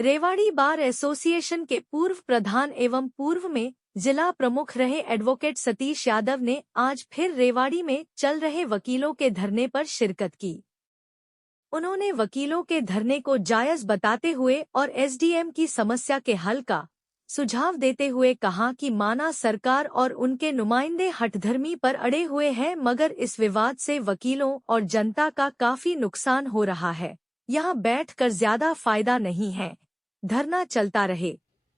Rewari bar association के पूर्व प्रधान एवं पूर्व में जिला प्रमुख रहे एडवोकेट सतीश यादव ने आज फिर रेवाड़ी में चल रहे वकीलों के धरने पर शिरकत की। उन्होंने वकीलों के धरने को जायज बताते हुए और एसडीएम की समस्या के हल का सुझाव देते हुए कहा कि माना सरकार और उनके नुमाइंदे हठधर्मी पर अड़े हुए हैं, मगर इस विवाद से वकीलों और जनता का काफी नुकसान हो रहा है। यहाँ बैठकर ज्यादा फायदा नहीं है, धरना चलता रहे,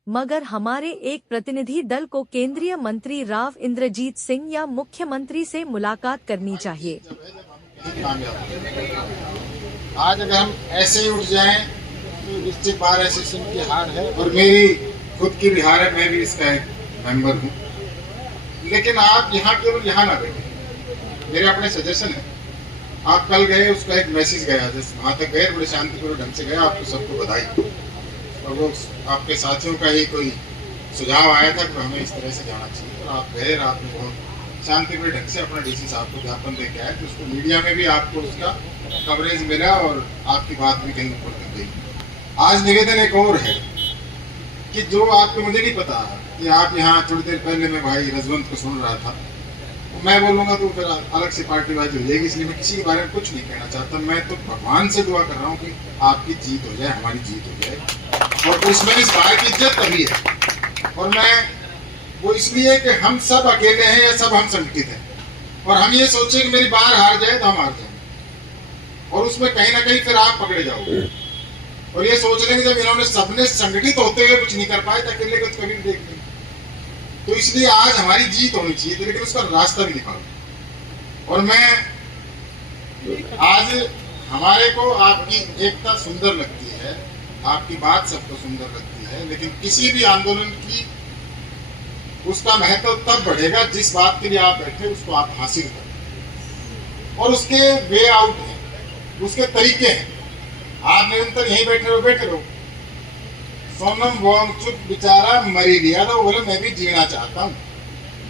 मगर हमारे एक प्रतिनिधि दल को केंद्रीय मंत्री राव इंद्रजीत सिंह या मुख्यमंत्री से मुलाकात करनी चाहिए। आज अगर हम ऐसे ही उठ जाएं तो निश्चित बार एसोसिएशन की हार है और मेरी खुद की भी हार है। मैं भी इसका एक मेंबर हूँ, लेकिन आप यहाँ केवल यहाँ ना बैठे। मेरे अपने सजेशन है, आप कल गए, उसका एक मैसेज गया, जैसे वहाँ तक गए बड़े शांतिपूर्ण ढंग से गए, आपको सबको बधाई। और वो आपके साथियों का ही कोई सुझाव आया था कि हमें इस तरह से जाना चाहिए, और आप गए, आपने बहुत शांतिपूर्ण ढंग से अपना डीसी साहब को ज्ञापन दे के आए, तो उसको मीडिया में भी आपको उसका कवरेज मिला और आपकी बात भी कहीं ऊपर तक गई। आज निवेदन एक और है कि जो आपको, मुझे नहीं पता कि आप यहाँ थोड़ी देर पहले मैं भाई रजवंत को सुन रहा था, मैं बोलूँगा तो फिर अलग से पार्टीबाजी हो जाएगी, इसलिए मैं किसी के बारे में कुछ नहीं कहना चाहता। मैं तो भगवान से दुआ कर रहा हूँ कि आपकी जीत हो जाए, हमारी जीत हो जाए, और उसमें इस बार की इज्जत तभी है। और मैं वो इसलिए कि हम सब अकेले हैं या सब हम संगठित हैं, और हम ये सोचे कि मेरी बार हार जाए तो हम हार जाए, और उसमें कहीं ना कहीं फिर आप पकड़े जाओगे, और ये सोच लेंगे जब इन्होंने सबने संगठित होते हुए कुछ नहीं कर पाए तो अकेले को तो कभी नहीं देख लेंगे। तो इसलिए आज हमारी जीत होनी चाहिए, लेकिन उसका रास्ता भी निकालो। और मैं आज हमारे को आपकी एकता सुंदर लगती है, आपकी बात सबको सुंदर लगती है, लेकिन किसी भी आंदोलन की उसका महत्व तब बढ़ेगा जिस बात के लिए आप बैठे उसको आप हासिल करें, और उसके वे आउट है, उसके तरीके हैं। आप निरंतर यहीं बैठे रहो। सोनम वांगचुक बेचारा मरी लिया था, वो बोले मैं भी जीना चाहता हूँ,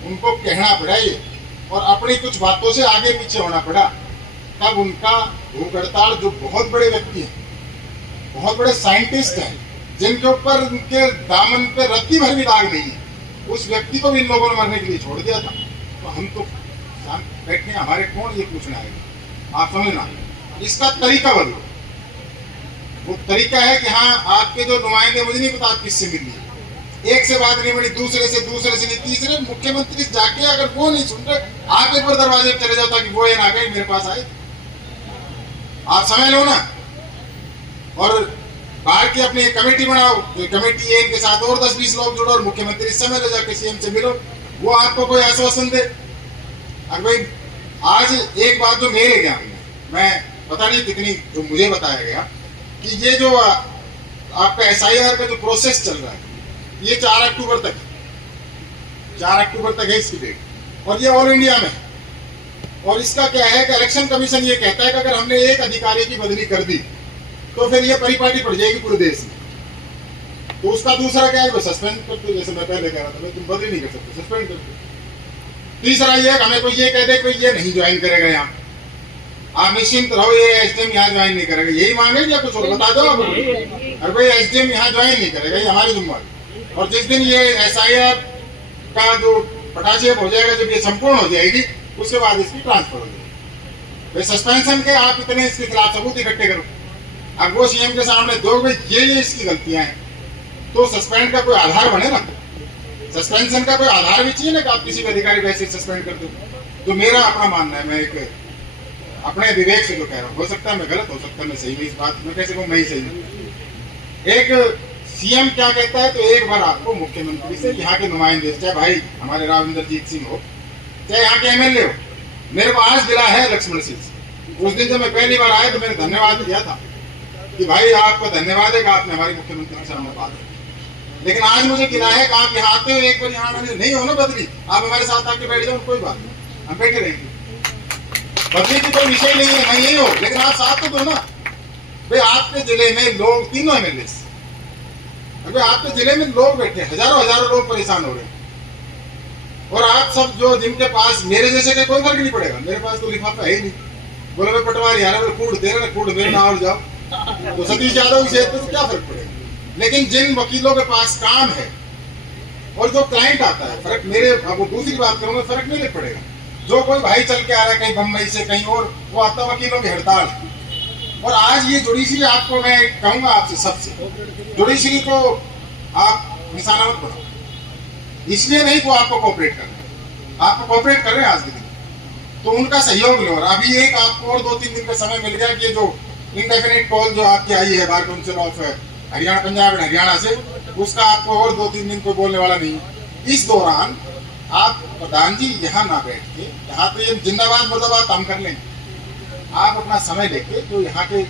उनको कहना पड़ा ये, और अपनी कुछ बातों से आगे पीछे होना पड़ा। तब उनका भूख हड़ताल, जो बहुत बड़े व्यक्ति हैं, बहुत बड़े साइंटिस्ट हैं, जिनके ऊपर उनके दामन पे रत्ती भर भी दाग नहीं है, उस व्यक्ति को भी इन लोगों ने मरने के लिए छोड़ दिया था। तो हम तो बैठे, हमारे कौन ये पूछना है? आप समझना, इसका तरीका बदलो। वो तरीका है कि हाँ, आपके जो नुमाइंदे, मुझे नहीं पता आप किससे मिली, एक से बात नहीं बनी, दूसरे से नहीं, तीसरे मुख्यमंत्री से जाके अगर वो नहीं सुन रहे, आप एक बार दरवाजे पर चले जाओ ताकि वो ना गए मेरे पास आए। आप समय लो ना, और बाहर की अपनी एक कमेटी बनाओ, जो कमेटी है, इनके साथ और 10-20 लोग जुड़ो, और मुख्यमंत्री समय ले जाकर सीएम से मिलो, वो आपको कोई आश्वासन दे। अब भाई आज एक बात जो मेरे ज्ञान में, मैं पता नहीं कितनी, जो मुझे बताया गया कि ये जो आपका एसआईआर का जो प्रोसेस चल रहा है, ये 4 अक्टूबर तक है इसकी डेट, और ये ऑल इंडिया में है। और इसका क्या है कि इलेक्शन कमीशन ये कहता है कि अगर हमने एक अधिकारी की बदली कर दी तो फिर ये परिपाटी पड़ जाएगी पूरे देश में। तो उसका दूसरा क्या है, सस्पेंड कर दो, जैसे मैं पहले कह रहा था, तुम बदली नहीं कर सकते, सस्पेंड कर दो। तीसरा ये हमें कोई ये कह दे कोई ये नहीं ज्वाइन करेगा यहाँ, आप निश्चिंत रहो, ये एसडीएम यहाँ ज्वाइन नहीं करेगा, यही मांगे या कुछ और बता दो आप। अरे भाई एसडीएम यहाँ ज्वाइन नहीं करेगा, ये हमारी जिम्मेदारी। और जिस दिन ये एसआईआर का जो पटाक्षेप हो जाएगा, जब ये संपूर्ण हो जाएगी, उसके बाद इसकी ट्रांसफर हो जाएगी। भाई सस्पेंशन के आप इतने इसके खिलाफ सबूत इकट्ठे करो, अब वो सीएम के सामने दो भाई ये इसकी गलतियां हैं, तो सस्पेंड का कोई आधार बने ना, सस्पेंशन का कोई आधार भी चाहिए ना कि आप किसी भी अधिकारी वैसे सस्पेंड कर दो। तो मेरा अपना मानना है, मैं एक अपने विवेक से जो कह रहा हूँ, हो सकता है मैं गलत, हो सकता है मैं सही, इस बात में कैसे कहूँ मैं ही सही हूँ। एक सीएम क्या कहता है, तो एक बार आपको मुख्यमंत्री से, यहाँ के नुमाइंदे, चाहे भाई हमारे राव इंद्रजीत सिंह हो, चाहे यहाँ के एमएलए हो, मेरे को आज मिला है लक्ष्मण सिंह से। उस दिन जब मैं पहली बार आया तो मैंने धन्यवाद दिया था कि भाई आपका धन्यवाद है कि आपने हमारी मुख्यमंत्री के सामने बात की। लेकिन आज मुझे गिला है कि आप यहाँ आते हो, एक बार यहाँ नहीं हो ना बदली, आप हमारे साथ आके बैठ जाओ, कोई बात नहीं, हम बैठे रहेंगे, बदली की कोई विषय नहीं है, नहीं हो, लेकिन आप साथ तो दो ना। भाई आपके जिले में लोग, तीनों एमएलए, अभी आपके जिले में लोग बैठे, हजारों लोग परेशान हो रहे हैं, और आप सब जो जिनके पास मेरे जैसे का कोई फर्क नहीं पड़ेगा, मेरे पास तो लिफाफा है ही नहीं, बोले मैं पटवारी आ रहा है, कूड़ दे रहे, कूड़ मेरे ना और जाओ, तो सतीश यादव से तो क्या फर्क पड़ेगा। लेकिन जिन वकीलों के पास काम है और जो क्लाइंट आता है, फर्क मेरे, अब वो दूसरी बात करूंगा, फर्क मेरे पड़ेगा। जो कोई भाई चल के आ रहा है कहीं बम्बई से कहीं और, वो आता वकीलों की हड़ताल है। और आज ये जुडिशरी, आपको मैं कहूंगा आपसे सबसे, जुडिशरी को आप निशाना मत बनाओ। इसलिए नहीं वो आपको कोऑपरेट कर रहे हैं, आपको कोऑपरेट कर रहे हैं आज के दिन, तो उनका सहयोग लो। और अभी एक आपको और 2-3 दिन का समय मिल गया कि जो इंडेफिनिट कॉल जो आपकी आई है bar council of Haryana, Punjab and Haryana से, उसका आपको और 2-3 दिन कोई बोलने वाला नहीं। इस दौरान आप प्रधान जी यहाँ ना बैठ के, यहाँ पे ये जिंदाबाद मुर्दाबाद हम कर लेंगे, आप अपना समय लेके जो यहाँ के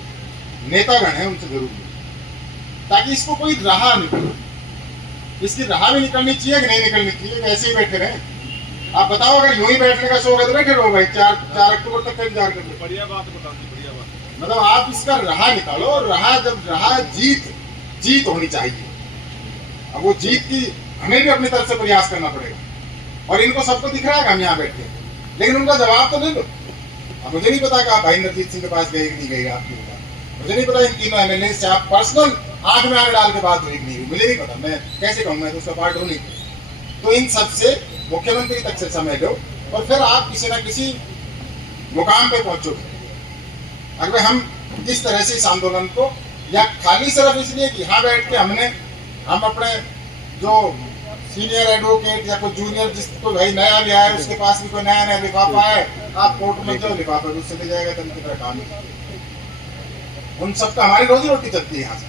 नेतागण हैं उनसे जरूर मिलें, ताकि इसको कोई राह निकले। इसकी राह भी निकलनी चाहिए कि नहीं निकलनी चाहिए, ऐसे ही बैठे रहे। आप बताओ, अगर यूं ही बैठने का शौक है तो बैठे रहो भाई, 4 अक्टूबर तक का इंतजार कर लो। बढ़िया बात बता दी, बढ़िया बात। मतलब आप इसका राह निकालो, और राह जब राह जीत होनी चाहिए। अब वो जीत की हमें भी अपनी तरफ से प्रयास करना पड़ेगा, और इनको सबको दिख रहा है कि हम यहाँ बैठे हैं, लेकिन उनका जवाब तो ले लो। अब मुझे नहीं पता कि आप भाई नरजीत सिंह के पास गए कि नहीं गए, आपकी बता। मुझे नहीं पता इन तीनों एमएलए से आप पर्सनल आंख में आंख डाल के बात हुई कि नहीं हुई, मुझे नहीं पता, मैं कैसे कहूँ, मैं तो उसका पार्ट हूँ नहीं। तो इन सबसे मुख्यमंत्री तक से समय लो, और फिर आप किसी न किसी मुकाम पे पहुंचोगे। अगर हम इस तरह से इस आंदोलन को, या खाली सिर्फ इसलिए कि यहाँ बैठ के हम अपने जो सीनियर एडवोकेट या कोई जूनियर, जिसको भाई नया भी आया, उसके पास भी कोई नया लिफाफा है, आप कोर्ट में जाओ, लिफाफा उससे ले जाएगा, तरीके तरह काम है। उन सबका हमारी रोजी रोटी चलती है यहाँ से।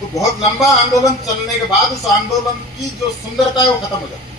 तो बहुत लंबा आंदोलन चलने के बाद उस आंदोलन की जो सुंदरता है वो खत्म हो जाती है।